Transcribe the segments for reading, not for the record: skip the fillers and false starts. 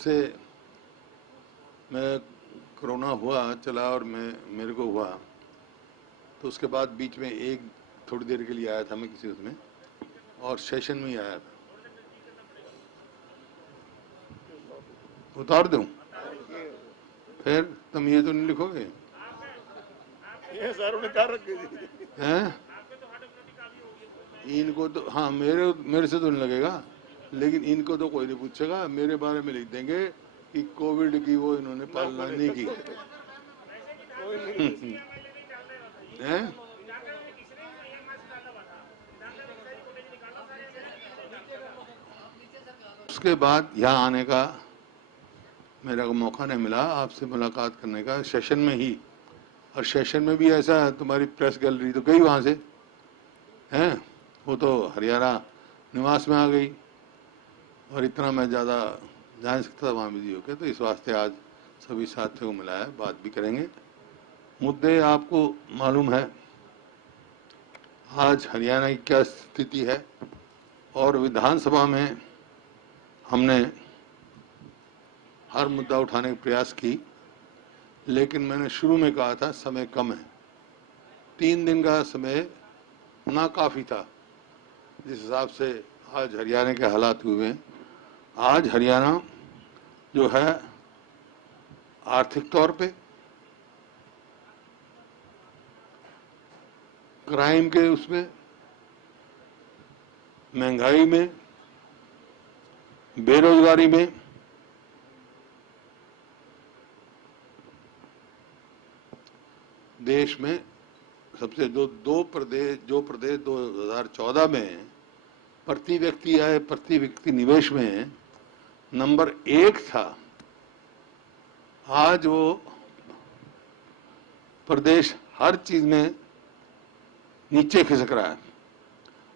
से मैं कोरोना हुआ चला और मेरे को हुआ, तो उसके बाद बीच में एक थोड़ी देर के लिए आया था मैं किसी उसमें, और सेशन में ही आया था। उतार दूं? फिर तुम ये तो नहीं लिखोगे? ये सर उन्हें रखे हैं? इनको तो हाँ, मेरे से तो नहीं लगेगा, लेकिन इनको तो कोई नहीं पूछेगा। मेरे बारे में लिख देंगे कि कोविड की वो इन्होंने पालना नहीं की। हैं? उसके बाद यहाँ आने का मेरा को मौका नहीं मिला, आपसे मुलाकात करने का सेशन में ही। और सेशन में भी ऐसा, तुम्हारी प्रेस गैलरी तो गई वहाँ से, हैं? वो तो हरियाणा निवास में आ गई, और इतना मैं ज़्यादा जा नहीं सकता वहाँ बिजी होकर। तो इस वास्ते आज सभी साथियों को मिलाया, बात भी करेंगे। मुद्दे आपको मालूम है आज हरियाणा की क्या स्थिति है, और विधानसभा में हमने हर मुद्दा उठाने का प्रयास की, लेकिन मैंने शुरू में कहा था समय कम है, 3 दिन का समय नाकाफी था जिस हिसाब से आज हरियाणा के हालात हुए हैं। आज हरियाणा जो है आर्थिक तौर पे, क्राइम के उसमें, महंगाई में, बेरोजगारी में, देश में सबसे दो प्रदेश 2014 में प्रति व्यक्ति आय, प्रति व्यक्ति निवेश में नंबर 1 था, आज वो प्रदेश हर चीज में नीचे खिसक रहा है।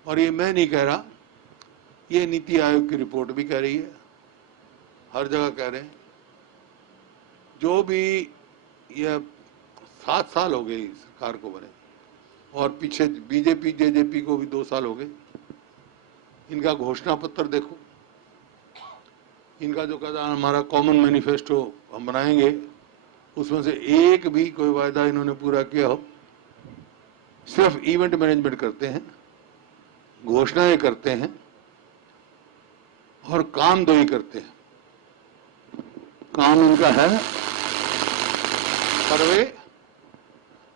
और ये मैं नहीं कह रहा, ये नीति आयोग की रिपोर्ट भी कह रही है, हर जगह कह रहे हैं। जो भी ये 7 साल हो गए सरकार को बने, और पीछे बीजेपी जेजेपी को भी 2 साल हो गए। इनका घोषणा पत्र देखो, इनका जो कहता हमारा कॉमन मैनिफेस्टो हम बनाएंगे, उसमें से एक भी कोई वायदा इन्होंने पूरा किया हो। सिर्फ इवेंट मैनेजमेंट करते हैं, घोषणाएं करते हैं, और काम 2 ही करते हैं। काम इनका है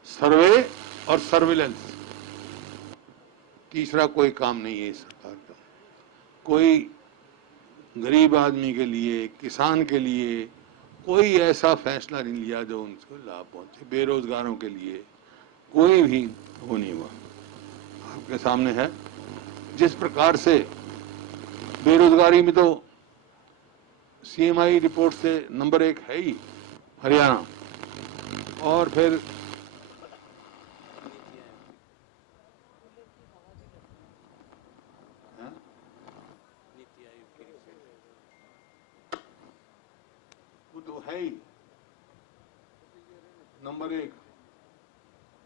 सर्वे और सर्विलेंस, तीसरा कोई काम नहीं है इस सरकार का। कोई गरीब आदमी के लिए, किसान के लिए कोई ऐसा फैसला नहीं लिया जो उनको लाभ पहुंचे। बेरोजगारों के लिए कोई भी वो नहीं हुआ। आपके सामने है जिस प्रकार से बेरोजगारी में तो सीएमआई रिपोर्ट से नंबर 1 है ही हरियाणा, और फिर वो तो है ही नंबर 1।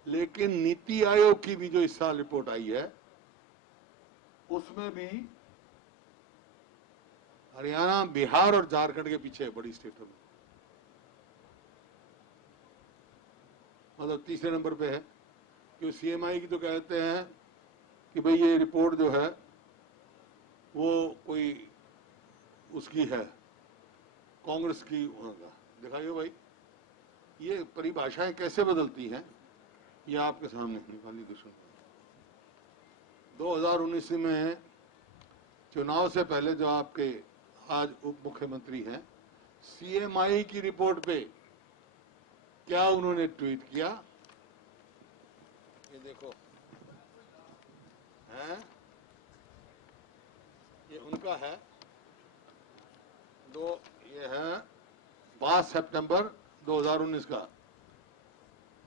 लेकिन नीति आयोग की भी जो इस साल रिपोर्ट आई है, उसमें भी हरियाणा, बिहार और झारखंड के पीछे है बड़ी स्टेटों में, मतलब तीसरे नंबर पे है। क्यों सीएमआई की तो कहते हैं कि भाई ये रिपोर्ट जो है वो कोई उसकी है, कांग्रेस की होगा। दिखाइए भाई, ये परिभाषाएं कैसे बदलती हैं, ये आपके सामने निकाली दुश्मन। 2019 में चुनाव से पहले जो आपके आज उप मुख्यमंत्री हैं, सीएमआई की रिपोर्ट पे क्या उन्होंने ट्वीट किया, ये देखो हैं, ये उनका है। ये है 5 सितंबर 2019 का।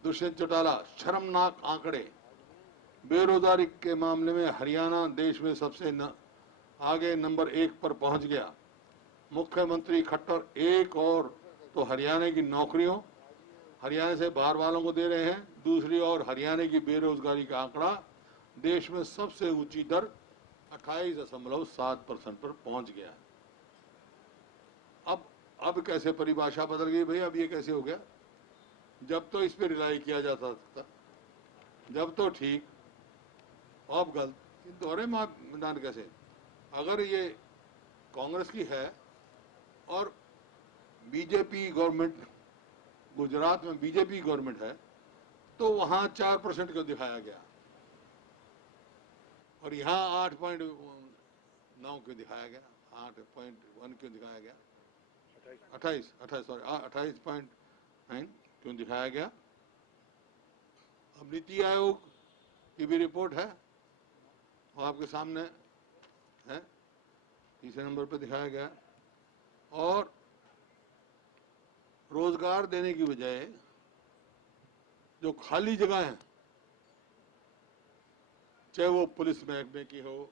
दुष्यंत चौटाला, शर्मनाक आंकड़े, बेरोजगारी के मामले में हरियाणा देश में सबसे आगे नंबर 1 पर पहुंच गया। मुख्यमंत्री खट्टर एक और तो हरियाणा की नौकरियों, हरियाणा से बाहर वालों को दे रहे हैं, दूसरी ओर हरियाणा की बेरोजगारी का आंकड़ा देश में सबसे ऊंची दर 28.7% पर पहुंच गया। अब अब कैसे परिभाषा बदल गई भाई, अब ये कैसे हो गया? जब तो इस पे रिलाई किया जाता था, जब तो ठीक, अब गलत। दोहरे मैदान कैसे? अगर ये कांग्रेस की है और बीजेपी गवर्नमेंट, गुजरात में बीजेपी गवर्नमेंट है, तो वहां 4% क्यों दिखाया गया और यहाँ 8.9 क्यों दिखाया गया, 8.1 क्यों दिखाया गया, 28.9 क्यों दिखाया गया? अब नीति आयोग की भी रिपोर्ट है और आपके सामने है, तीसरे नंबर पर दिखाया गया। और रोजगार देने की बजाय जो खाली जगह है, चाहे वो पुलिस महकमे की हो,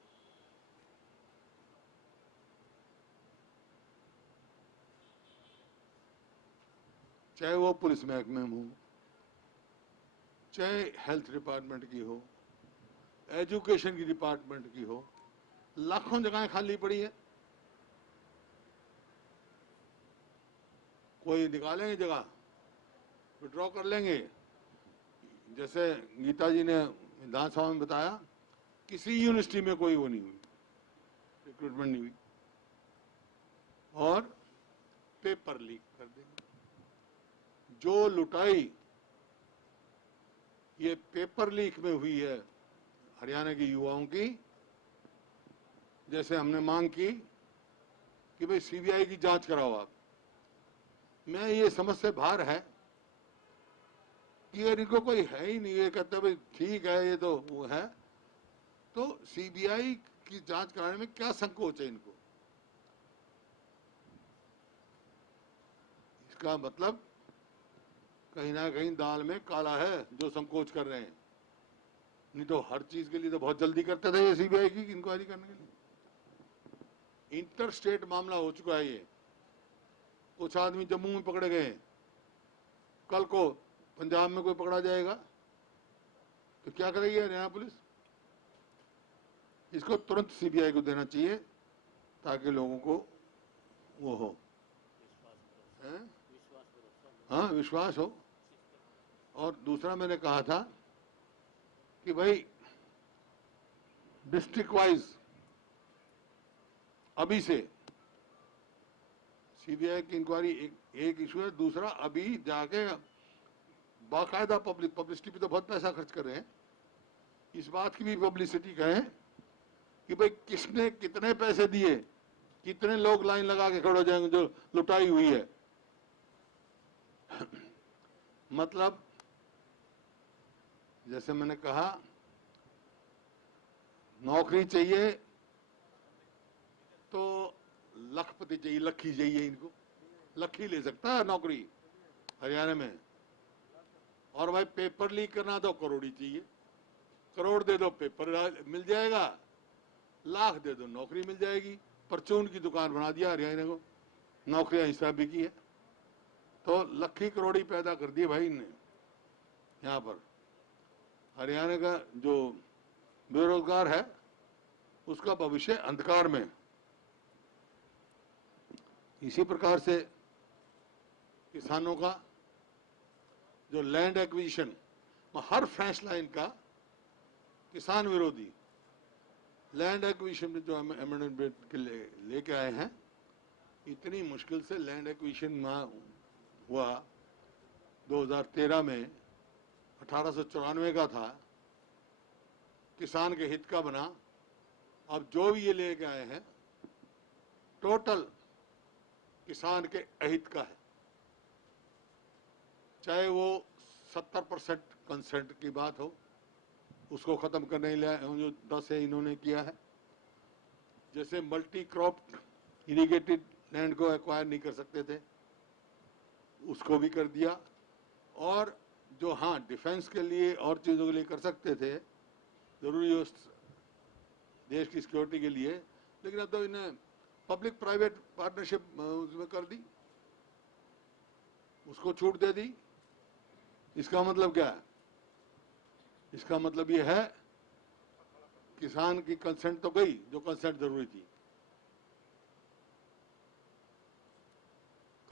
चाहे वो पुलिस महकमे में हो, चाहे हेल्थ डिपार्टमेंट की हो, एजुकेशन की डिपार्टमेंट की हो, लाखों जगहें खाली पड़ी है। कोई निकालेंगे जगह, विड्रॉ कर लेंगे। जैसे गीता जी ने विधानसभा में बताया, किसी यूनिवर्सिटी में कोई वो नहीं हुई, रिक्रूटमेंट नहीं हुई, और पेपर लीक कर देंगे। जो लुटाई ये पेपर लीक में हुई है हरियाणा के युवाओं की, जैसे हमने मांग की कि भाई सीबीआई की जांच कराओ आप, मैं ये समझ से बाहर है कि इनको कोई है ही नहीं, ये कहते भाई ठीक है ये तो वो है, तो सीबीआई की जांच कराने में क्या संकोच है इनको? इसका मतलब कहीं ना कहीं दाल में काला है जो संकोच कर रहे हैं। नहीं तो हर चीज के लिए तो बहुत जल्दी करते थे ये सीबीआई की इंक्वायरी करने के लिए। इंटर स्टेट मामला हो चुका है ये, कुछ आदमी जम्मू में पकड़े गए हैं, कल को पंजाब में कोई पकड़ा जाएगा तो क्या करेगी हरियाणा पुलिस? इसको तुरंत सीबीआई को देना चाहिए ताकि लोगों को वो हो, हाँ विश्वास हो। और दूसरा मैंने कहा था कि भाई डिस्ट्रिक्ट वाइज अभी से सीबीआई की इंक्वायरी एक इशू है। दूसरा, अभी जाके बाकायदा पब्लिसिटी पे तो बहुत पैसा खर्च कर रहे हैं, इस बात की भी पब्लिसिटी करें कि भाई किसने कितने पैसे दिए, कितने लोग लाइन लगा के खड़े हो जाएंगे जो लुटाई हुई है। मतलब जैसे मैंने कहा, नौकरी चाहिए तो लखपति चाहिए, लखी चाहिए, इनको लखी ले सकता है नौकरी हरियाणा में। और भाई पेपर लीक करना तो करोड़ ही चाहिए, करोड़ दे दो पेपर मिल जाएगा, लाख दे दो नौकरी मिल जाएगी। परचून की दुकान बना दिया हरियाणा को, नौकरियां हिस्सा भी की है, तो लखी करोड़ी पैदा कर दिए भाई इनने। यहाँ पर हरियाणा का जो बेरोजगार है उसका भविष्य अंधकार में। इसी प्रकार से किसानों का जो लैंड एक्विजिशन, हर फैसला इनका किसान विरोधी। लैंड एक्विजिशन में जो अमेंडमेंट लेके आए हैं, इतनी मुश्किल से लैंड एक्विजिशन हुआ 2013 में, 1894 का था, किसान के हित का बना। अब जो भी ये लेके आए हैं टोटल किसान के अहित का है। चाहे वो 70% कंसेंट की बात हो, उसको खत्म करने लिया जो 10 है इन्होंने किया है। जैसे मल्टी क्रॉप इरिगेटेड लैंड को एक्वायर नहीं कर सकते थे, उसको भी कर दिया। और जो हाँ डिफेंस के लिए और चीज़ों के लिए कर सकते थे, जरूरी हो देश की सिक्योरिटी के लिए, लेकिन अब तो इन्हें पब्लिक प्राइवेट पार्टनरशिप उसमें कर दी, उसको छूट दे दी। इसका मतलब क्या है? इसका मतलब ये है किसान की कंसेंट तो गई, जो कंसेंट जरूरी थी।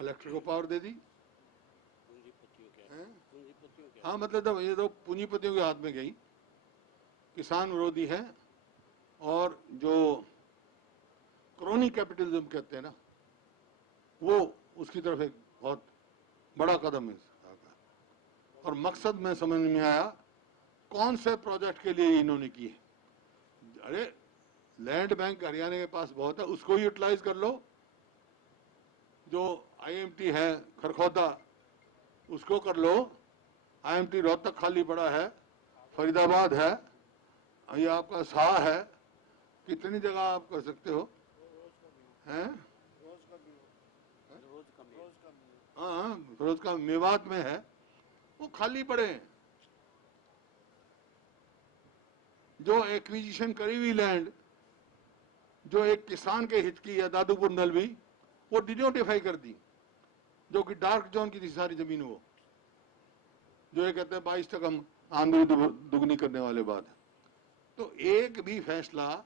कलेक्टर को पावर दे दी। पूंजीपतियों के हैं? पूंजीपतियों के हाँ, मतलब तो ये तो पूंजीपतियों के हाथ में गई, किसान विरोधी है। और जो क्रोनी कैपिटलिज्म कहते हैं ना, वो उसकी तरफ एक बहुत बड़ा कदम है सरकार का। और मकसद में समझ में आया कौन से प्रोजेक्ट के लिए इन्होंने की है। अरे लैंड बैंक हरियाणा के पास बहुत है, उसको यूटिलाइज कर लो। जो आईएमटी है खरखौदा, उसको कर लो। आईएमटी रोहतक खाली पड़ा है, फरीदाबाद है, ये आपका शाह है, कितनी जगह आप कर सकते हो हैं। रोज कमी हाँ, फिरोज का मेवात में है, वो खाली पड़े हैं। जो एक्विजिशन करी हुई लैंड जो एक किसान के हित की है, दादूपुर नलवी, वो डिनोटिफाई कर दी, जो कि डार्क जोन की थी सारी जमीन। वो जो ये कहते हैं 22% हम आमदनी दुगनी करने वाले बात है। तो एक भी फैसला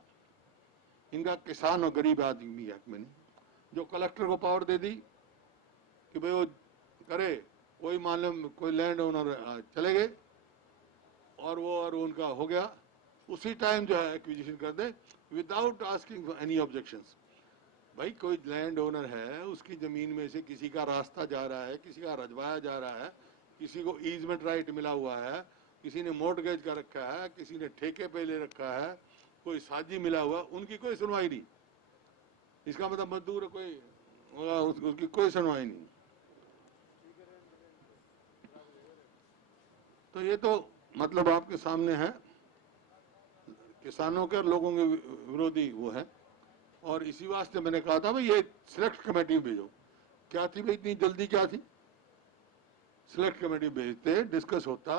इनका किसान और गरीब आदमी हक में नहीं। जो कलेक्टर को पावर दे दी कि भाई वो करे, कोई मान लो कोई लैंड ओनर चले गए और वो और उनका हो गया, उसी टाइम जो है एक्विजिशन कर दे without asking for any objections. भाई कोई लैंड ओनर है, उसकी जमीन में से किसी का रास्ता जा रहा है, किसी का रजवाया जा रहा है, किसी को ईजमेंट राइट मिला हुआ है, किसी ने मोर्टगेज कर रखा है, किसी ने ठेके पे ले रखा है, कोई साझी मिला हुआ, उनकी कोई सुनवाई नहीं। इसका मतलब मजदूर कोई होगा, उसकी कोई सुनवाई नहीं। तो ये तो मतलब आपके सामने है, किसानों के और लोगों के विरोधी वो है। और इसी वास्ते मैंने कहा था भाई ये सिलेक्ट कमेटी भेजो। क्या थी भाई इतनी जल्दी, क्या थी? सिलेक्ट कमेटी भेजते, डिस्कस होता।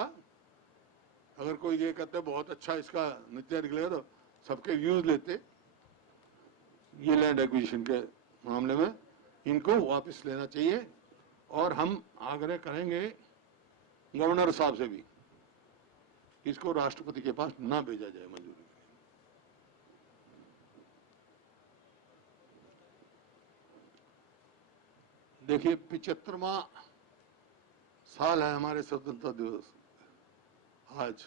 अगर कोई ये कहते बहुत अच्छा इसका नतीजा निकलेगा तो सबके व्यूज लेते। ये लैंड एक्विजिशन के मामले में इनको वापस लेना चाहिए। और हम आग्रह करेंगे गवर्नर साहब से भी, इसको राष्ट्रपति के पास ना भेजा जाए मंजूरी के लिए। देखिए 75वां साल है हमारे स्वतंत्रता दिवस। आज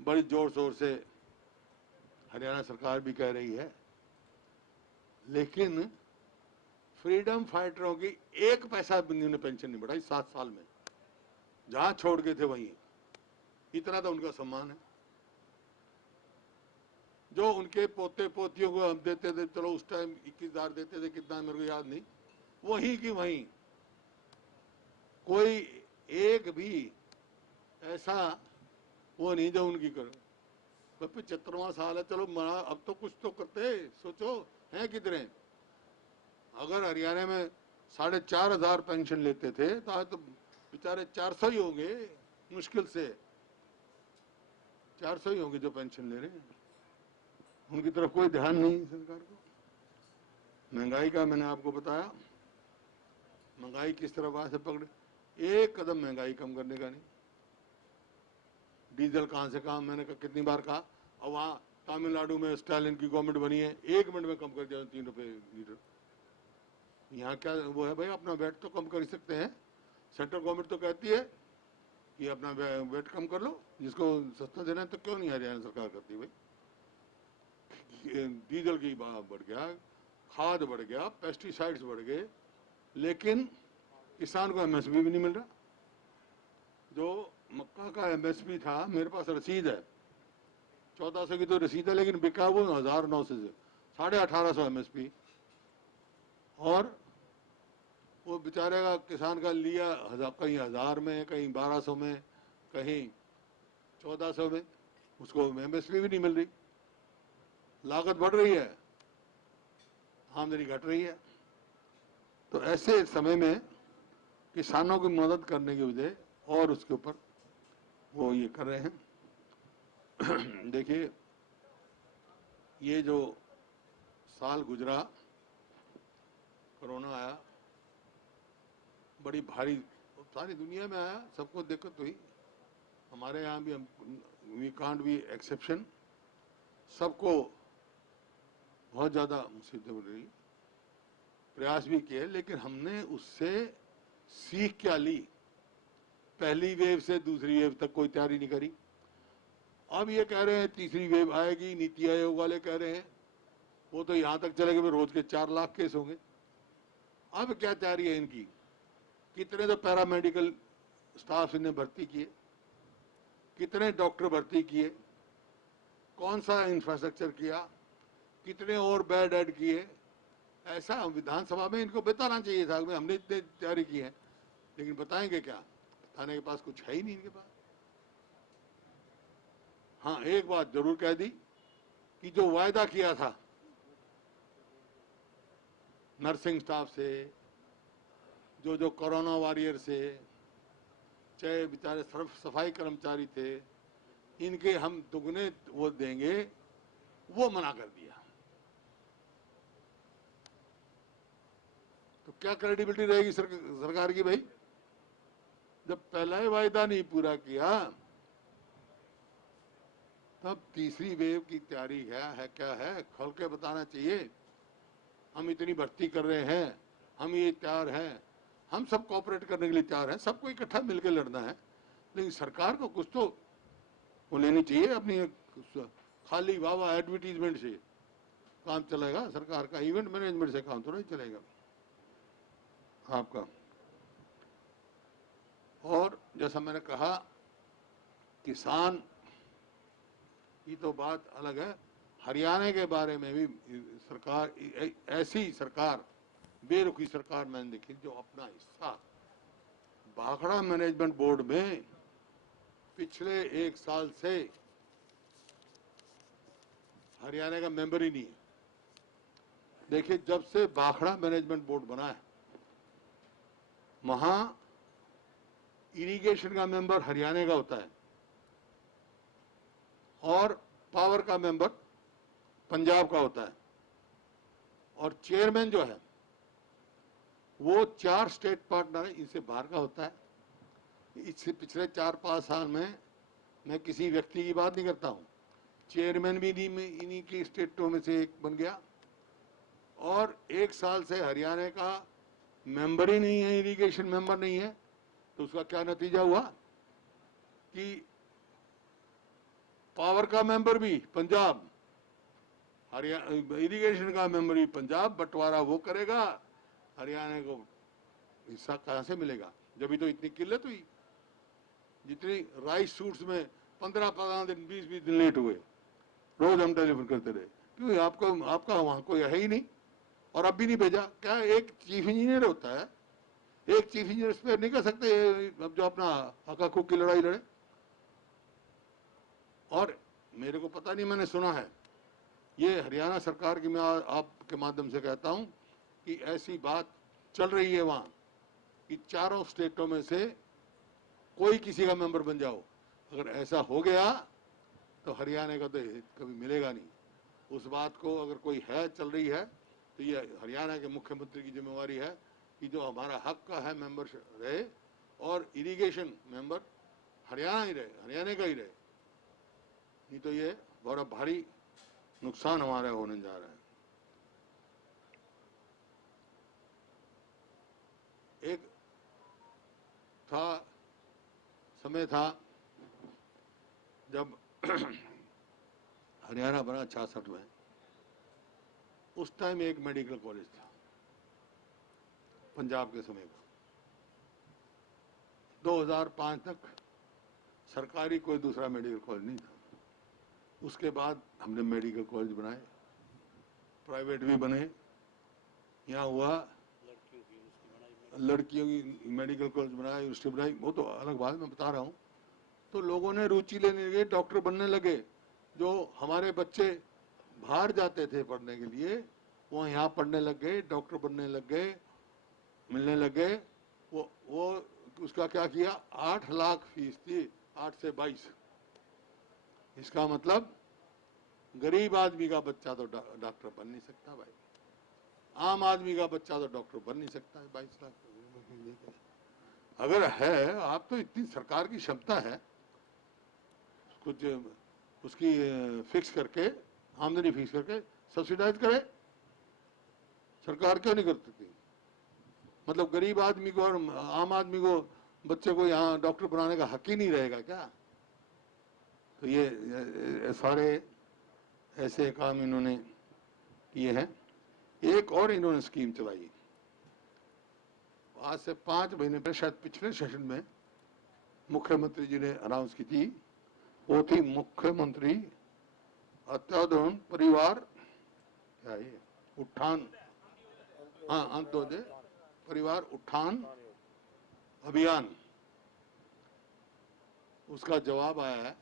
बड़ी जोर शोर से हरियाणा सरकार भी कह रही है, लेकिन फ्रीडम फाइटरों की एक पैसा भी उन्होंने पेंशन नहीं बढ़ाई 7 साल में। जहां छोड़ गए थे वहीं, इतना तो उनका सम्मान है। जो उनके पोते पोतियों को हम देते थे, चलो उस टाइम 21,000 देते थे, कितना मेरे को याद नहीं, वहीं की वहीं। कोई एक भी ऐसा वो नहीं जो उनकी करो। 75वां साल है, चलो मना, अब तो कुछ तो करते, सोचो है कितने। अगर हरियाणा में 4,500 पेंशन लेते थे तो आज तो बेचारे 400 ही होंगे, मुश्किल से 400 ही होंगे जो पेंशन ले रहे हैं। उनकी तरफ कोई ध्यान नहीं सरकार को। महंगाई का मैंने आपको बताया, महंगाई किस तरह वहां से पकड़े, एक कदम महंगाई कम करने का नहीं। डीजल कहां से कहा, मैंने कितनी बार कहा। और वहां तमिलनाडु में स्टालिन की गवर्नमेंट बनी है, 1 मिनट में कम कर दिया 3 रुपए लीटर। यहाँ क्या वो है भाई, अपना वेट तो कम कर सकते हैं। सेंट्रल गवर्नमेंट तो कहती है कि अपना वेट कम कर लो, जिसको सस्ता देना है, तो क्यों नहीं हरियाणा सरकार करती भाई। डीजल की भाव बढ़ गया, खाद बढ़ गया, पेस्टिसाइड्स बढ़ गए, लेकिन किसान को एमएसपी भी नहीं मिल रहा। जो मक्का का एमएसपी था, मेरे पास रसीद है, 1400 की तो रसीद है, लेकिन बिका वो 1,900 से 1850 एमएसपी। और वो बेचारे का किसान का लिया कहीं 1000 में, कहीं 1200 में, कहीं 1400 में, उसको एमएसपी भी नहीं मिल रही। लागत बढ़ रही है, आमदनी घट रही है। तो ऐसे समय में किसानों की मदद करने की वजह और उसके ऊपर वो ये कर रहे हैं। देखिए ये जो साल गुजरा, कोरोना आया, बड़ी भारी सारी दुनिया में आया, सबको दिक्कत हुई, हमारे यहाँ भी। हम वी कांट बी एक्सेप्शन। सबको बहुत ज़्यादा मुसीबतें बढ़ रही। प्रयास भी किए, लेकिन हमने उससे सीख क्या ली? पहली वेव से दूसरी वेव तक कोई तैयारी नहीं करी। अब ये कह रहे हैं तीसरी वेव आएगी, नीति आयोग वाले कह रहे हैं, वो तो यहां तक चले गए रोज के 4 लाख केस होंगे। अब क्या तैयारी है इनकी? कितने तो पैरामेडिकल स्टाफ इन्हें भर्ती किए, कितने डॉक्टर भर्ती किए, कौन सा इंफ्रास्ट्रक्चर किया, कितने और बेड ऐड किए। ऐसा विधानसभा में इनको बताना चाहिए था, हमने इतनी तैयारी की है, लेकिन बताएंगे क्या? बताने के पास कुछ है ही नहीं इनके पास। हाँ, एक बात जरूर कह दी कि जो वायदा किया था नर्सिंग स्टाफ से, जो कोरोना वॉरियर से, चाहे बेचारे सफाई कर्मचारी थे, इनके हम दुगने वो देंगे, वो मना कर दिया। तो क्या क्रेडिबिलिटी रहेगी सरकार की भाई, जब पहला ही वायदा नहीं पूरा किया? तब तीसरी वेव की तैयारी है क्या है, खोल के बताना चाहिए। हम इतनी भर्ती कर रहे हैं, हम ये तैयार हैं, हम सब कोऑपरेट करने के लिए तैयार हैं, सबको इकट्ठा मिलकर लड़ना है, लेकिन सरकार को कुछ तो वो लेनी चाहिए अपनी। खाली वाह एडवर्टीजमेंट से काम चलेगा सरकार का? इवेंट मैनेजमेंट से काम थोड़ा ही चलेगा आपका। और जैसा मैंने कहा, किसान की तो बात अलग है। हरियाणा के बारे में भी सरकार, ऐसी सरकार, बेरुखी सरकार मैंने देखी जो अपना हिस्सा भाखड़ा मैनेजमेंट बोर्ड में पिछले 1 साल से हरियाणा का मेंबर ही नहीं है। देखिए, जब से भाखड़ा मैनेजमेंट बोर्ड बना है, वहां इरिगेशन का मेंबर हरियाणा का होता है और पावर का मेंबर पंजाब का होता है, और चेयरमैन जो है वो 4 स्टेट पार्टनर है, इनसे बाहर का होता है। इससे पिछले 4-5 साल में मैं किसी व्यक्ति की बात नहीं करता हूं, चेयरमैन भी इन्हीं की स्टेटों में से एक बन गया। और 1 साल से हरियाणा का मेंबर ही नहीं है, इरिगेशन मेंबर नहीं है। तो उसका क्या नतीजा हुआ कि पावर का मेंबर भी पंजाब, हरियाणा इरिगेशन का मेंबर भी पंजाब, बंटवारा वो करेगा, हरियाणा को हिस्सा कहां से मिलेगा? जब भी तो इतनी किल्लत हुई, जितनी राइस सूट्स में 15-15 दिन 20-20 दिन लेट हुए, रोज हम टेलीफोन करते रहे, क्यों? आपका वहां कोई है ही नहीं, और अब भी नहीं भेजा। क्या एक चीफ इंजीनियर होता है, एक चीफ इंजीनियर पे नहीं कर सकते अब जो अपना हका खूब की लड़ाई लड़े? और मेरे को पता नहीं, मैंने सुना है, ये हरियाणा सरकार की मैं आपके माध्यम से कहता हूं कि ऐसी बात चल रही है वहां कि चारों स्टेटों में से कोई किसी का मेंबर बन जाओ। अगर ऐसा हो गया तो हरियाणा का तो कभी मिलेगा नहीं। उस बात को अगर कोई है, चल रही है, तो ये हरियाणा के मुख्यमंत्री की जिम्मेवारी है कि जो हमारा हक का है मेंबर रहे, और इरिगेशन मेंबर हरियाणा ही रहे, हरियाणा का ही रहे, नहीं तो ये बड़ा भारी नुकसान हमारा होने जा रहा है। एक समय था जब हरियाणा बना 66 में, उस टाइम एक मेडिकल कॉलेज था पंजाब के समय पर। 2005 तक सरकारी कोई दूसरा मेडिकल कॉलेज नहीं था। उसके बाद हमने मेडिकल कॉलेज बनाए, प्राइवेट भी बने। यहाँ हुआ लड़कियों की मेडिकल कॉलेज बनाया, यूनिवर्सिटी बनाई, वो तो अलग बात मैं बता रहा हूँ। तो लोगों ने रुचि लेने लगे, डॉक्टर बनने लगे। जो हमारे बच्चे बाहर जाते थे पढ़ने के लिए, वो यहाँ पढ़ने लग गए, डॉक्टर बनने लग गए, मिलने लग गए। वो उसका क्या किया, 8 लाख फीस थी, 8 से 22। इसका मतलब गरीब आदमी का बच्चा तो डॉक्टर बन नहीं सकता भाई, आम आदमी का बच्चा तो डॉक्टर बन नहीं सकता है 22 लाख। अगर है, आप तो इतनी सरकार की क्षमता है, कुछ उसकी फिक्स करके, आमदनी फिक्स करके सब्सिडाइज करे, सरकार क्यों नहीं कर सकती? मतलब गरीब आदमी को और आम आदमी को, बच्चे को यहाँ डॉक्टर बनाने का हक ही नहीं रहेगा क्या? तो ये सारे ऐसे काम इन्होंने किए हैं। एक और इन्होंने स्कीम चलाई, आज से 5 महीने पहले, शायद पिछले सेशन में मुख्यमंत्री जी ने अनाउंस की थी, वो थी मुख्यमंत्री अत्याधुनिक परिवार, क्या है उत्थान, हाँ अंत्योदय परिवार उत्थान अभियान। उसका जवाब आया है,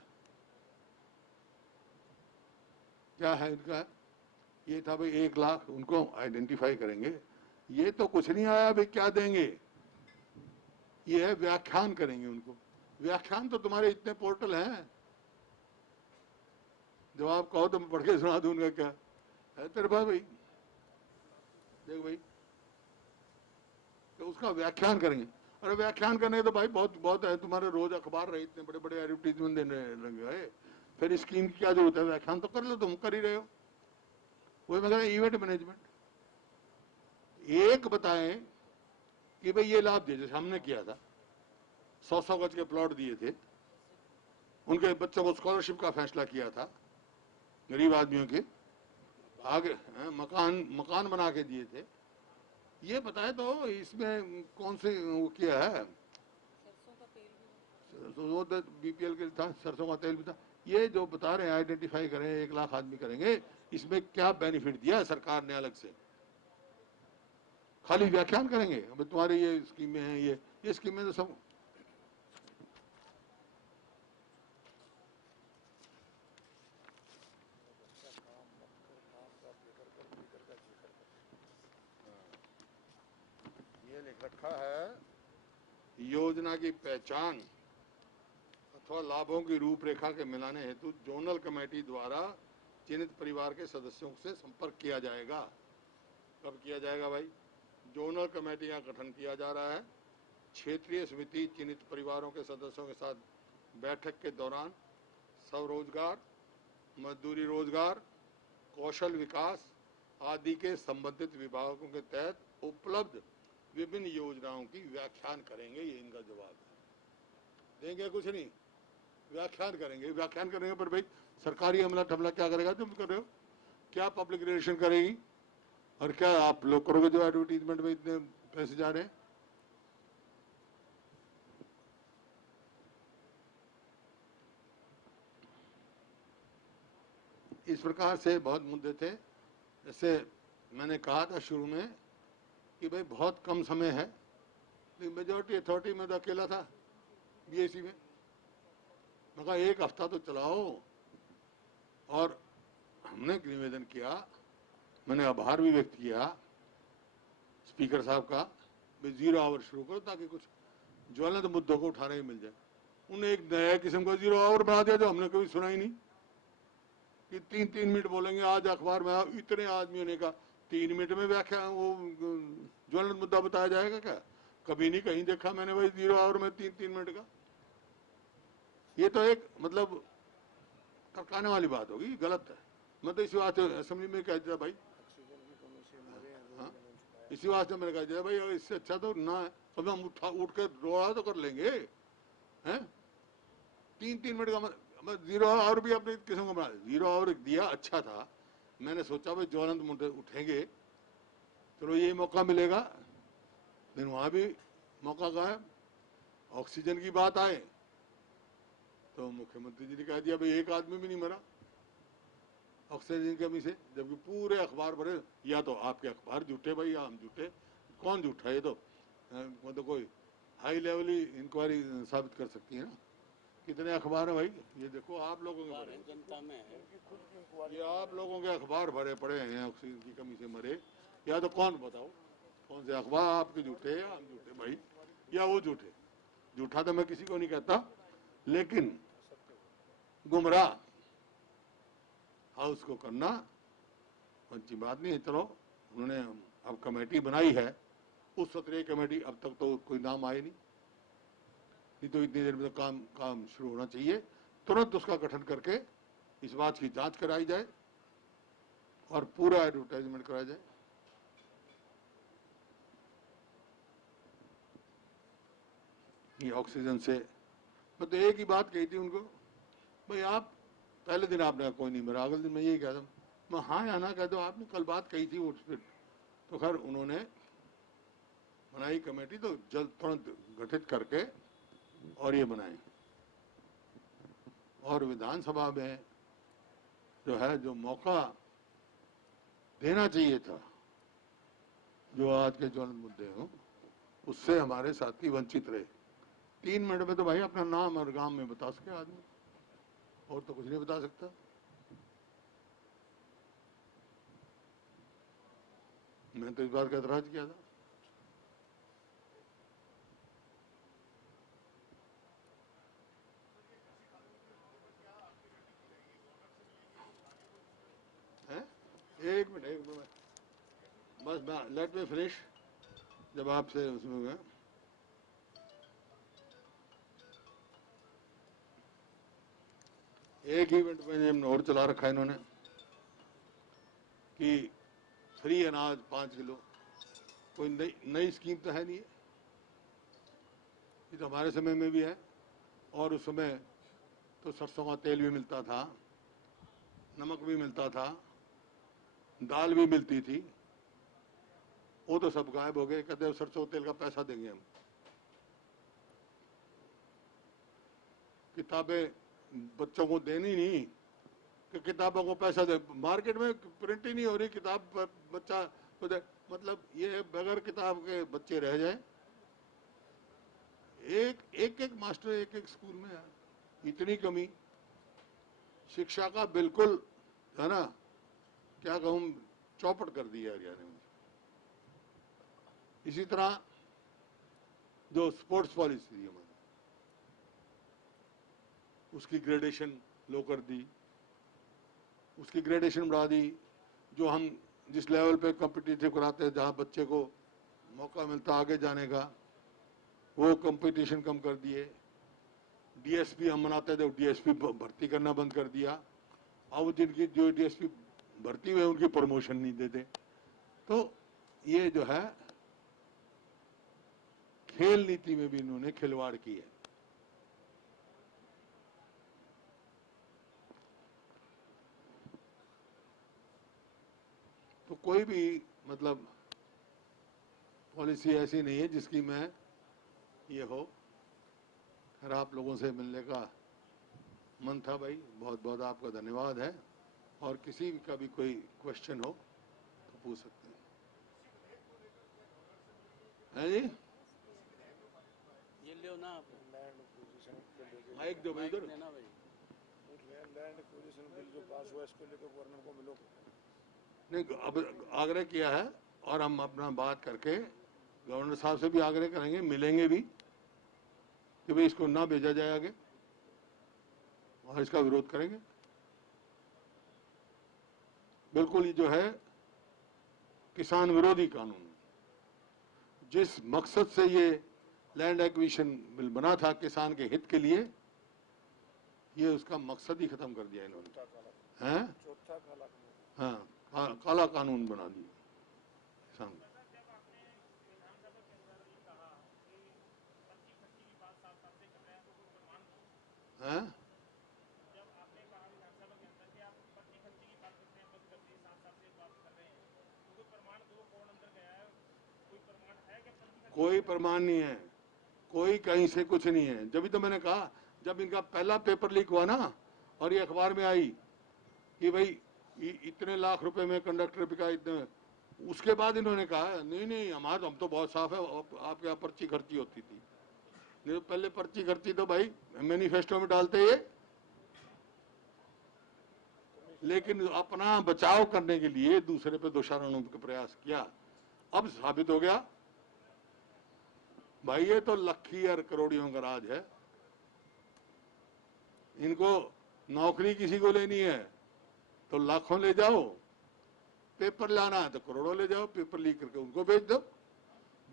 क्या है इनका? ये था भाई 1 लाख उनको आइडेंटिफाई करेंगे। ये तो कुछ नहीं आया भाई, क्या देंगे? ये है व्याख्यान करेंगे उनको। व्याख्यान तो तुम्हारे इतने पोर्टल हैं, जब आप कहो तो मैं पढ़ के सुना दूं उनका क्या है तेरे पास भाई, देख भाई, तो उसका व्याख्यान करेंगे। अरे व्याख्यान करने तो भाई बहुत बहुत है, तुम्हारे रोज अखबार रहे, इतने बड़े बड़े एडवर्टीजमेंट देने लगे गए, फिर स्कीम की क्या जरूरत है? व्याख्यान तो कर लो, तुम कर ही रहे हो। वही मैं कह रहा हूं, इवेंट मैनेजमेंट एक बताएं कि भाई ये लाभ दिए, जैसे हमने किया था, 100-100 गज के प्लॉट दिए थे, उनके बच्चों को स्कॉलरशिप का फैसला किया था, गरीब आदमियों के आगे मकान बना के दिए थे। ये बताए तो इसमें कौन से वो किया है? सरसों का तेल भी, वो बीपीएल के था, सरसों का तेल भी था। ये जो बता रहे हैं आइडेंटिफाई करें, 1 लाख आदमी करेंगे, इसमें क्या बेनिफिट दिया है सरकार ने अलग से? खाली व्याख्यान करेंगे, अब तुम्हारी ये स्कीमें हैं, ये स्कीमें तो सब ये लिख रखा है, योजना की पहचान अथवा लाभों की रूपरेखा के मिलाने हेतु जोनल कमेटी द्वारा चिन्हित परिवार के सदस्यों से संपर्क किया जाएगा। कब किया जाएगा भाई? जोनल कमेटी का गठन किया जा रहा है। क्षेत्रीय समिति चिन्हित परिवारों के सदस्यों के साथ बैठक के दौरान स्वरोजगार, मजदूरी रोजगार, कौशल विकास आदि के संबंधित विभागों के तहत उपलब्ध विभिन्न योजनाओं की व्याख्यान करेंगे। ये इनका जवाब है। देंगे कुछ नहीं, व्याख्यान करेंगे। व्याख्यान करने पर भाई सरकारी अमला ठमला क्या करेगा? तुम कर रहे हो क्या? पब्लिक रिलेशन करेगी, और क्या आप लोग करोगे जो एडवर्टीजमेंट में इतने पैसे जा रहे हैं? इस प्रकार से बहुत मुद्दे थे। जैसे मैंने कहा था शुरू में कि भाई बहुत कम समय है, लेकिन मेजोरिटी अथॉरिटी में तो अकेला था बीएसी में। मैं कहा 1 हफ्ता तो चलाओ, और हमने निवेदन किया, मैंने आभार भी व्यक्त किया स्पीकर साहब का, भाई 0 आवर शुरू करो ताकि कुछ ज्वलंत मुद्दों को उठाने मिल जाए। उन्हें एक नया किस्म का 0 आवर बना दिया जो हमने कभी सुना ही नहीं, कि 3-3 मिनट बोलेंगे। आज अखबार में इतने आदमियों ने कहा 3 मिनट में व्याख्या वो ज्वलंत मुद्दा बताया जाएगा क्या? कभी नहीं कहीं देखा मैंने भाई 0 आवर में 3-3 मिनट का। ये तो एक मतलब टरकाने वाली बात होगी, गलत है। मैं तो इसी वास्ते असेंबली में कह दिया भाई, हाँ, इसी वास्ते मैंने कह दिया भाई इससे अच्छा तो ना है, कभी हम उठ के रोड़ा तो कर लेंगे हैं। 3-3 मिनट का मैं 0 आवर भी अपनी किस्म का बना 0 आवर दिया, अच्छा था। मैंने सोचा भाई ज्वलंत मुद्दे उठेंगे, चलो ये मौका मिलेगा। लेकिन वहां भी मौका का है। ऑक्सीजन की बात आए तो मुख्यमंत्री जी ने कह दिया भाई 1 आदमी भी नहीं मरा ऑक्सीजन की कमी से, जबकि पूरे अखबार भरे। या तो आपके अखबार झूठे भाई, या हम झूठे, कौन झूठा है? ये तो मतलब कोई हाई लेवल ही इंक्वायरी साबित कर सकती है ना। कितने अखबार है भाई? ये देखो आप लोगों के भरे, जनता में है, ये आप लोगों के अखबार भरे पड़े हैं ऑक्सीजन की कमी से मरे। या तो कौन बताओ, कौन से अखबार आपके झूठे, या हम झूठे भाई, या वो झूठे? झूठा तो मैं किसी को नहीं कहता, लेकिन गुमराह हाउस को करना अच्छी बात नहीं है। चलो उन्होंने अब कमेटी बनाई है, उस सत्रीय कमेटी, अब तक तो कोई नाम आए नहीं तो इतनी देर में तो काम शुरू होना चाहिए। तुरंत उसका गठन करके इस बात की जांच कराई जाए और पूरा एडवर्टाइजमेंट कराया जाए। ये ऑक्सीजन से। मैं तो एक ही बात कही थी उनको, भाई आप पहले दिन आपने कोई नहीं, मेरा अगले दिन मैं यही कहता हूँ, मैं हाँ या ना कह दो, आपने कल बात कही थी उस पर। तो खैर उन्होंने बनाई कमेटी, तो जल्द तुरंत गठित करके और ये बनाए। और विधानसभा में जो है, जो मौका देना चाहिए था, जो आज के ज्वलंत मुद्दे हो, उससे हमारे साथी वंचित रहे। 3 मिनट में तो भाई अपना नाम और गांव में बता सके आदमी, और तो कुछ नहीं बता सकता। मैं तो इस बात का एतराज किया था। हैं? एक मिनट बस, लेट मी फिनिश। जब आपसे उसमें हुआ, एक इवेंट में और चला रखा है इन्होंने कि फ्री अनाज 5 किलो। कोई नई स्कीम तो है नहीं है, ये तो हमारे समय में भी है। और उस समय तो सरसों का तेल भी मिलता था, नमक भी मिलता था, दाल भी मिलती थी। वो तो सब गायब हो गए। कहते सरसों तेल का पैसा देंगे हम। किताबें बच्चों को देनी नहीं कि किताबों को पैसा दे, मार्केट में प्रिंट ही नहीं हो रही किताब, बच्चा को दे। मतलब ये बगैर किताब के बच्चे रह जाए। एक मास्टर एक स्कूल में है, इतनी कमी शिक्षा का, बिल्कुल है ना, क्या कहूँ, चौपट कर दिया हरियाणा में। इसी तरह जो स्पोर्ट्स पॉलिसी थी हमारी, उसकी ग्रेडेशन लो कर दी, उसकी ग्रेडेशन बढ़ा दी। जो हम जिस लेवल पे कॉम्पिटिटिव कराते हैं, जहाँ बच्चे को मौका मिलता आगे जाने का, वो कंपटीशन कम कर दिए। डीएसपी हम बनाते थे, डीएसपी भर्ती करना बंद कर दिया। अब जिनकी जो डीएसपी भर्ती हुए उनकी प्रमोशन नहीं देते। तो ये जो है, खेल नीति में भी इन्होंने खिलवाड़ की है। तो कोई भी मतलब पॉलिसी ऐसी नहीं है जिसकी मैं ये हो। खैर आप लोगों से मिलने का मन था भाई, बहुत बहुत आपका धन्यवाद है। और किसी का भी कोई क्वेश्चन हो तो पूछ सकते हैं जी। ये लियो ना आप लैंड एक्विजिशन के लेके, माइक दो भाई इधर। लेना भाई, लैंड एक्विजिशन बिल जो पास हुआ इसको लेकर गवर्नर को मिलो। नहीं, अब आग्रह किया है और हम अपना बात करके गवर्नर साहब से भी आग्रह करेंगे, मिलेंगे भी कि भाई इसको ना भेजा जाए आगे, और इसका विरोध करेंगे। बिल्कुल ये जो है किसान विरोधी कानून, जिस मकसद से ये लैंड एक्विजिशन बिल बना था किसान के हित के लिए, ये उसका मकसद ही खत्म कर दिया इन्होंने। हैं? चौथा काला, हाँ, काला कानून बना दिया किसान। हैं? कोई प्रमाण नहीं है, कोई कहीं से कुछ नहीं है। जब भी तो मैंने कहा, जब इनका पहला पेपर लीक हुआ ना, और ये अखबार में आई कि भाई इतने लाख रुपए में कंडक्टर बिका, इतने, उसके बाद इन्होंने कहा नहीं नहीं हमारा हम तो बहुत साफ है, आपके यहाँ पर्ची खर्ची होती थी। नहीं, पहले पर्ची खर्ची तो भाई मैनिफेस्टो में डालते ये, लेकिन अपना बचाव करने के लिए दूसरे पे दोषारोपण का प्रयास किया। अब साबित हो गया भाई ये तो लखी और करोड़ियों का राज है। इनको नौकरी किसी को लेनी है तो लाखों ले जाओ, पेपर लाना है तो करोड़ों ले जाओ, पेपर लीक करके उनको भेज दो।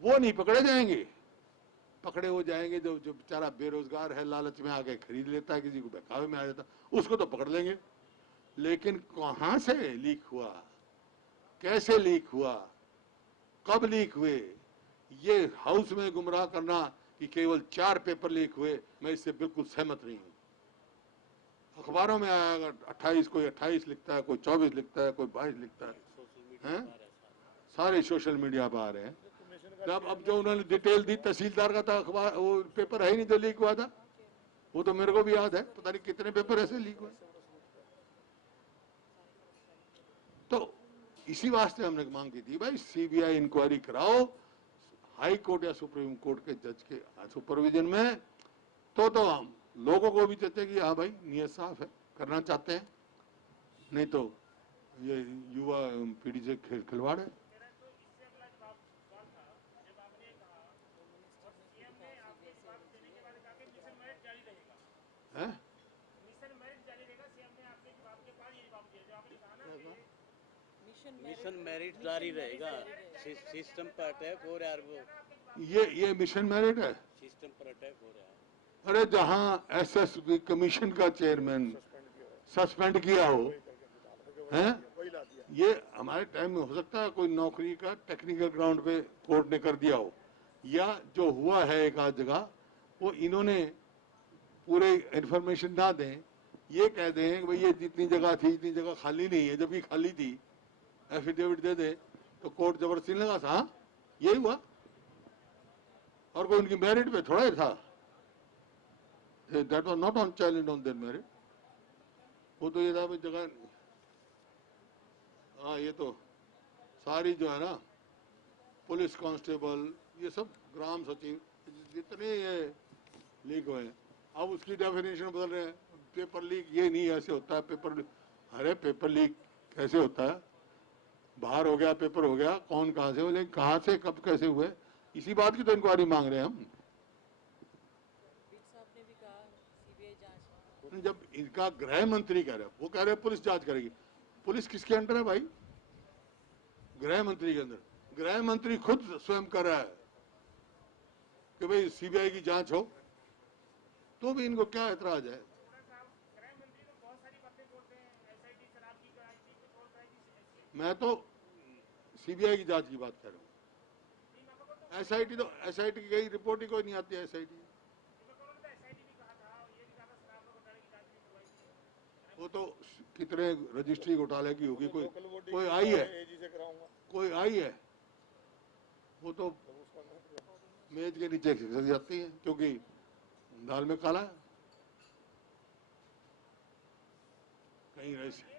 वो नहीं पकड़े जाएंगे। पकड़े हो जाएंगे जो बेचारा बेरोजगार है, लालच में आके खरीद लेता है, किसी को बहकावे में आ जाता, उसको तो पकड़ लेंगे। लेकिन कहां से लीक हुआ, कैसे लीक हुआ, कब लीक हुए, ये हाउस में गुमराह करना, कि केवल 4 पेपर लीक हुए, मैं इससे बिल्कुल सहमत नहीं हूं। अखबारों में आया, अगर 28 कोई 28 लिखता है, कोई 24 लिखता है, कोई 22 लिखता है, सारे सोशल मीडिया पर आ रहे हैं। जब अब जो उन्होंने डिटेल दी, तहसीलदार का था अखबार, वो पेपर है ही नहीं जो लीक हुआ था, वो तो मेरे को भी याद है, पता नहीं कितने पेपर ऐसे लीक हुए। तो इसी वास्ते हमने मांग की थी, भाई सीबीआई इंक्वायरी कराओ हाई कोर्ट या सुप्रीम कोर्ट के जज के सुपरविजन में, तो हम लोगों को भी चाहते कि हाँ भाई नियत साफ है, करना चाहते हैं, नहीं तो ये युवा पीढ़ी से खिलवाड़ है। हैं? मिशन मेरिट जारी रहेगा, सिस्टम पर अटैक हो रहा है, वो ये मिशन मेरिट है, सिस्टम पर अटैक हो रहा है। अरे जहां एसएसबी कमीशन का चेयरमैन सस्पेंड किया हो, हैं? ये हमारे टाइम में हो सकता है कोई नौकरी का टेक्निकल ग्राउंड पे कोर्ट ने कर दिया हो, या जो हुआ है एक आध जगह वो इन्होंने पूरे इन्फॉर्मेशन ना दें, ये कह दें कि भाई ये जितनी जगह थी इतनी जगह खाली नहीं है, जबकि खाली थी, एफिडेविट दे दे तो कोर्ट जबरदस्ती लगा था। हाँ, यही हुआ, और कोई उनकी मेरिट पे थोड़ा ही था, that was not on challenge on their merit. वो तो ये था भाई जगह, हाँ ये तो सारी जो है ना पुलिस कांस्टेबल, ये सब ग्राम सचिव जितने ये लीक हुए हैं, अब उसकी डेफिनेशन बदल रहे हैं, पेपर लीक ये नहीं ऐसे होता है, पेपर, अरे पेपर लीक कैसे होता है, बाहर हो गया पेपर हो गया, कौन कहाँ से, लेकिन कहाँ से कब कैसे हुए, इसी बात की तो इंक्वायरी मांग रहे हैं हम। जब इनका गृह मंत्री कह रहे, वो कह रहे पुलिस जांच करेगी, पुलिस किसके अंडर है भाई? गृह मंत्री के अंदर। गृह मंत्री खुद स्वयं कर रहा है कि भाई सीबीआई की जांच हो, तो भी इनको क्या ऐतराज है? मैं तो सीबीआई की जांच की बात कर रहा हूँ, एसआईटी तो एसआईटी की गई रिपोर्ट ही कोई नहीं आती है एसआईटी, वो तो कितने रजिस्ट्री घोटाले की होगी, कोई आई है, कोई आई है, वो तो मेज के नीचे खिसक जाती है क्योंकि दाल में काला है। कहीं ऐसे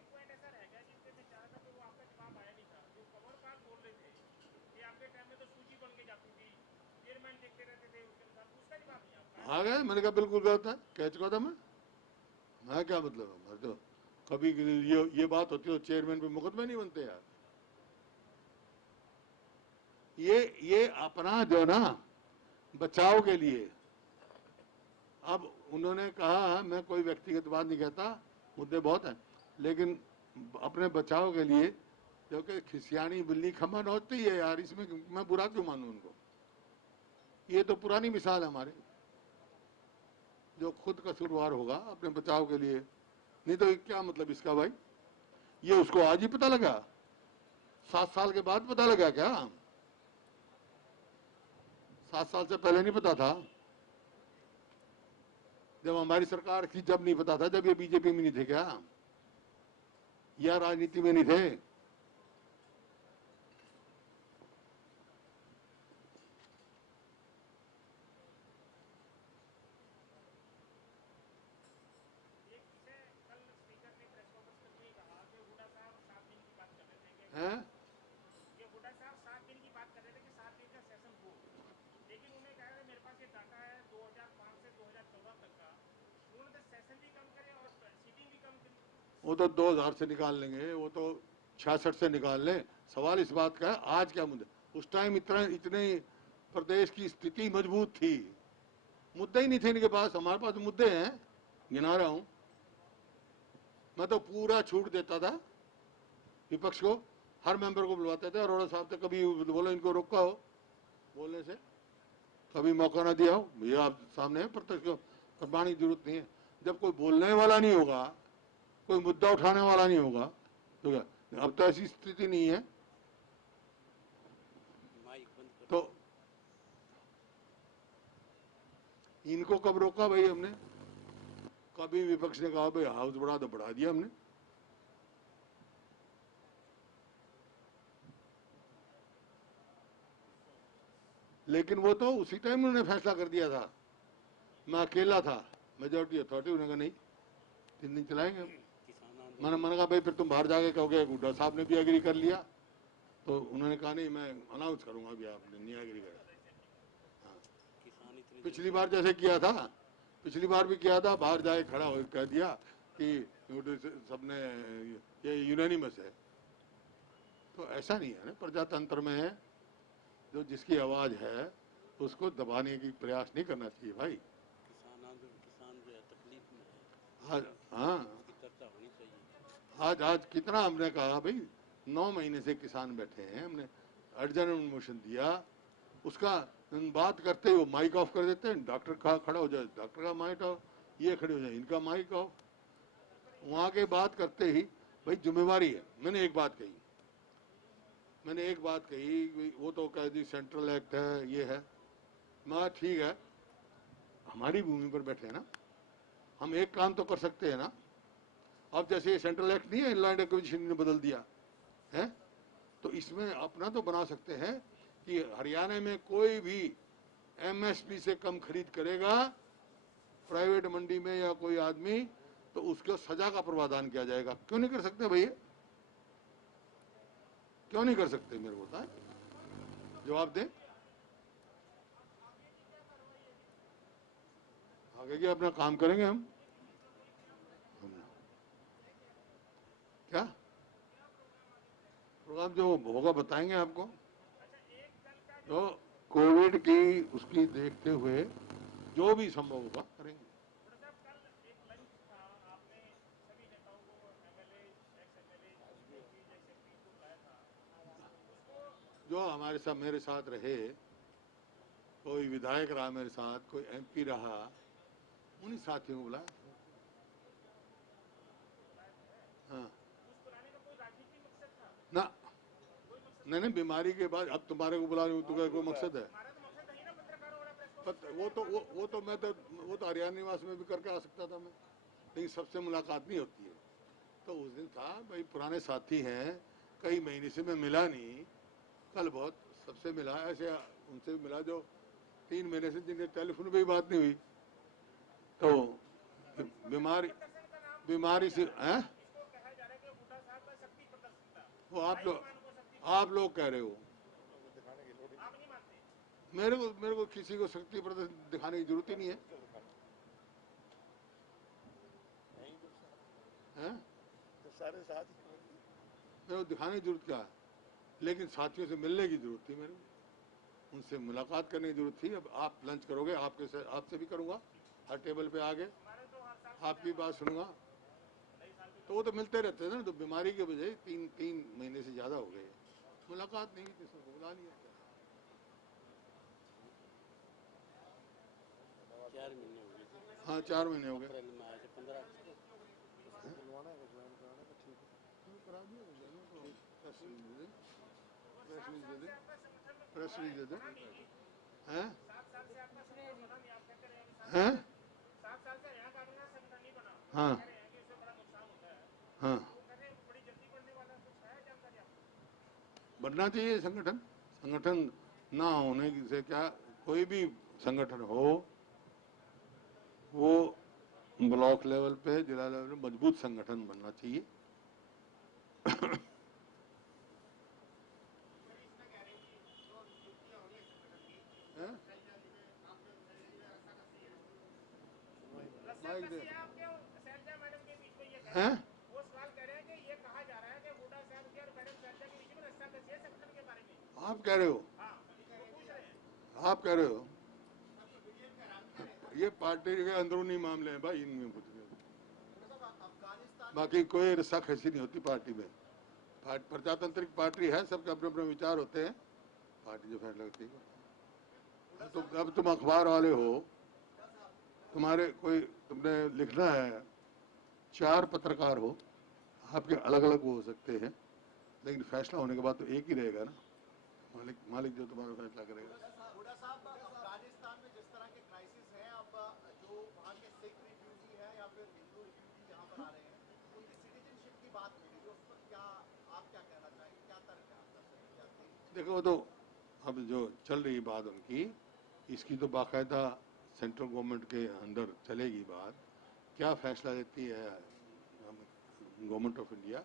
आ गए, मैंने कहा बिल्कुल गलत है, कह चुका था मैं क्या मतलब है, मैं तो कभी ये बात होती है तो चेयरमैन पे मुकदमे नहीं बनते यार। ये अपना जो ना बचाव के लिए, अब उन्होंने कहा, मैं कोई व्यक्तिगत बात नहीं कहता, मुद्दे बहुत हैं, लेकिन अपने बचाव के लिए, जो कि खिसियानी बिल्ली खमन होती है यार, इसमें मैं बुरा क्यों मानूं उनको? ये तो पुरानी मिसाल है हमारे, जो खुद कसूरवार होगा अपने बचाव के लिए, नहीं तो क्या मतलब इसका भाई? ये उसको आज ही पता लगा? 7 साल के बाद पता लगा क्या? 7 साल से पहले नहीं पता था? जब हमारी सरकार थी जब नहीं पता था? जब ये बीजेपी में नहीं थे क्या, या राजनीति में नहीं थे? हैं? वो तो 2000 से निकाल लेंगे, वो तो 66 से निकाल लें। सवाल इस बात का है आज क्या मुद्दा, उस टाइम इतने प्रदेश की स्थिति मजबूत थी, मुद्दे ही नहीं थे इनके पास। हमारे पास मुद्दे हैं, गिना रहा हूं मैं, तो पूरा छूट देता था विपक्ष को, हर मेंबर को बुलवाते थे, अरोड़ा साहब से कभी बोलो इनको रोका हो बोलने से, कभी मौका ना दिया हो, ये आप सामने है, प्रत्यक्ष करवाने की जरूरत नहीं है। जब कोई बोलने वाला नहीं होगा, कोई मुद्दा उठाने वाला नहीं होगा तो क्या? अब तो ऐसी स्थिति नहीं है, तो इनको कब रोका भाई हमने? कभी विपक्ष ने कहा भाई हाउस बढ़ा तो बढ़ा दिया हमने। लेकिन वो तो उसी टाइम उन्होंने फैसला कर दिया था। मैं अकेला था, मेजोरिटी अथॉरिटी, उन्होंने कहा नहीं 3 दिन चलाएंगे हम। मैंने कहा भाई फिर तुम बाहर जाके कहोगे हुड्डा साहब ने भी एग्री कर लिया, तो उन्होंने कहा नहीं मैं अनाउंस करूंगा अभी आपने नहीं एग्री करा। हाँ। पिछली बार जैसे किया था, पिछली बार भी किया था, बाहर जाके खड़ा हो कह दिया कि सबने ये यूनानिमस है। तो ऐसा नहीं है ना, प्रजातंत्र में है जो जिसकी आवाज है उसको दबाने की प्रयास नहीं करना चाहिए भाई। किसान जो है तकलीफ में है। आज हाँ, उसकी चर्चा होनी चाहिए। आज कितना हमने कहा भाई, 9 महीने से किसान बैठे हैं, हमने अर्जेंट मोशन दिया, उसका बात करते ही वो माइक ऑफ कर देते हैं। डॉक्टर कहा खड़ा हो जाए, डॉक्टर का माइक ऑफ, ये खड़े हो जाए, इनका माइक ऑफ। वहां के बात करते ही भाई जिम्मेवारी है। मैंने एक बात कही, वो तो कह दी सेंट्रल एक्ट है, ये है। मैं ठीक है, हमारी भूमि पर बैठे हैं ना, हम एक काम तो कर सकते हैं ना। अब जैसे ये सेंट्रल एक्ट नहीं है, लैंड एक्विजिशन ने बदल दिया है, तो इसमें अपना तो बना सकते हैं कि हरियाणा में कोई भी एमएसपी से कम खरीद करेगा प्राइवेट मंडी में या कोई आदमी, तो उसको सजा का प्रावधान किया जाएगा। क्यों नहीं कर सकते भैया? क्यों नहीं कर सकते? मेरे को बताएं, जवाब दें। आगे क्या अपना काम करेंगे हम क्या प्रोग्राम जो होगा बताएंगे आपको। तो कोविड की उसकी देखते हुए जो भी संभव होगा करेंगे। जो हमारे साथ मेरे साथ रहे, कोई विधायक रहा मेरे साथ, कोई एमपी रहा, उन्हीं साथियों को बुलाया। हाँ ना, नहीं बीमारी के बाद अब तुम्हारे को बुला रही हूँ, तुम्हारा कोई मकसद है? वो तो हरियाणा निवास में भी करके आ सकता था मैं, लेकिन सबसे मुलाकात नहीं होती है। तो उस दिन था भाई, पुराने साथी हैं, कई महीने से मैं मिला नहीं, कल बहुत सबसे मिला, ऐसे उनसे मिला जो 3 महीने से जिनके टेलीफोन पे ही बात नहीं हुई। तो बीमारी से हैं, वो आप लोग कह रहे हो। मेरे को किसी को शक्ति प्रदर्शन दिखाने की जरूरत ही नहीं है, हैं? तो सारे साथ मेरे को दिखाने की जरूरत क्या है? लेकिन साथियों से मिलने की जरूरत थी, मेरे को उनसे मुलाकात करने की जरूरत थी। अब आप लंच करोगे, आपसे भी करूंगा, हर टेबल पे आगे आपकी बात सुनूंगा। तो वो तो मिलते रहते हैं ना। तो बीमारी की वजह 3 महीने से ज्यादा हो गए, मुलाकात नहीं हुई, किसी को बुला लिया। 4 महीने हो गए। हाँ 4 महीने हो गए। अप्रैल में आए थे 15। बुलवाना है, ज्वाइन कराना है, ठीक है। करा दिया, प्रेस रिलीज दे दे हैं? हैं? हाँ हाँ, बढ़ना चाहिए संगठन। संगठन ना होने से क्या, कोई भी संगठन हो, वो ब्लॉक लेवल पे, जिला लेवल पे मजबूत संगठन बनना चाहिए। माइक दे हैं? वो सवाल कर रहे हैं कि ये कहा जा रहा है कि हुड्डा साहब के और मैडम शैलजा के बीच में रस्सा कसी है संगठन के बारे में। आप कह रहे हो? आप कह रहे हो? ये पार्टी के अंदरूनी मामले हैं भाई, इनमें कुछ नहीं। बाकी कोई रस्सा खसी नहीं होती पार्टी में। प्रजातांत्रिक पार्टी है, सबके अपने अपने विचार होते हैं, पार्टी जो फैसला करती है। तो अब तुम अखबार वाले हो, तुमने लिखना है, 4 पत्रकार हो, आपके अलग अलग वो हो सकते हैं, लेकिन फैसला होने के बाद तो एक ही रहेगा ना, मालिक जो तुम्हारा फैसला करेगा। हुड्डा साहब, अफगानिस्तान में जिस तरह के क्राइसिस हैं, अब देखो तो अब जो चल रही बात उनकी, इसकी तो बाकायदा सेंट्रल गवर्नमेंट के अंदर चलेगी बात। क्या फैसला लेती है गवर्नमेंट ऑफ इंडिया,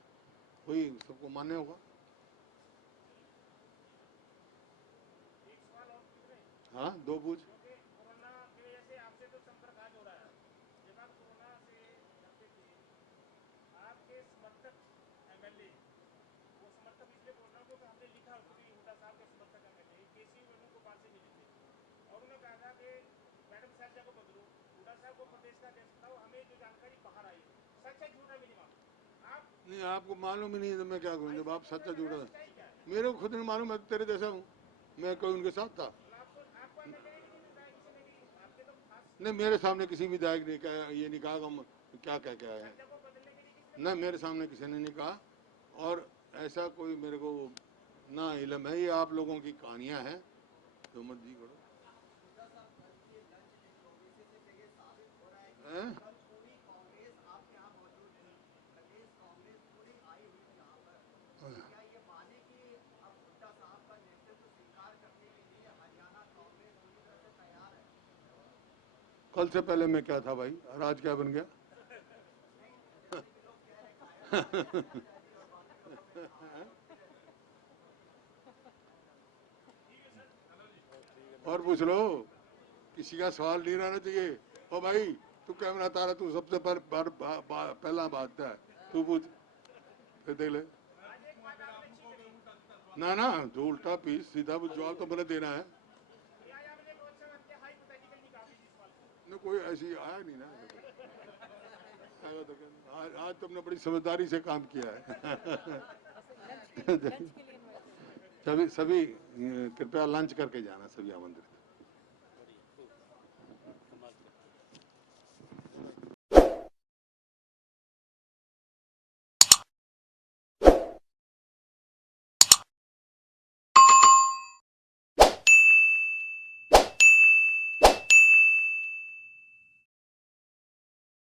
वही सबको मान्य होगा। हाँ, दो पूछ। क्योंकि कोरोना की वजह से आपसे तो संपर्क आज हो रहा है, जब आप कोरोना से लड़ते थे, आपके समर्थक एमएलए, वो समर्थक इसलिए बोल रहा हूँ क्योंकि हमने लिखा खुद ही हुड्डा साहब के समर्थक एमएलए केसी वेणुगोपाल से मिले थे और उन्होंने कहा था कि मैडम साहब को बदलो, हुड्डा साहब को प्रदेश का अध्यक्ष बनाओ, हमें जो जानकारी बाहर आई सच है झूठा मिनिमम आप नहीं, आपको मालूम ही नहीं तो मैं क्या करूँ जब आप सच्चा झूठा। सच्चाई क्या है? मेरे को खुद नहीं मालूम, मैं तेरे जैसा हूँ, मैं कोई उनके साथ था। आपको एमएलए नहीं मिलता है किसी ने भी, आपके तो खास नहीं, मेरे सामने किसी विधायक ने कहा, ये नहीं कहा कि हम क्या कह के आए हैं। को बदलने के लिए किसी नहीं, मेरे सामने किसी ने नहीं कहा, और ऐसा कोई मेरे को ना इल्म है। ये आप लोगों की कहानियां हैं, जो मर्जी करो। हैं? कल से पहले मैं क्या था भाई, और आज क्या बन गया? और पूछ लो, किसी का सवाल नहीं रहना चाहिए। ओ भाई, तू कैमरा तारा, तू सबसे पहला बात है, तू पूछ, फिर देख ले। ना ना, जो उल्टा पीस सीधा जवाब तो मैंने देना है। न कोई ऐसी आया नहीं ना, आएगा तो आज तुमने बड़ी समझदारी से काम किया है। सभी कृपया लंच करके जाना, सभी आमंत्रित।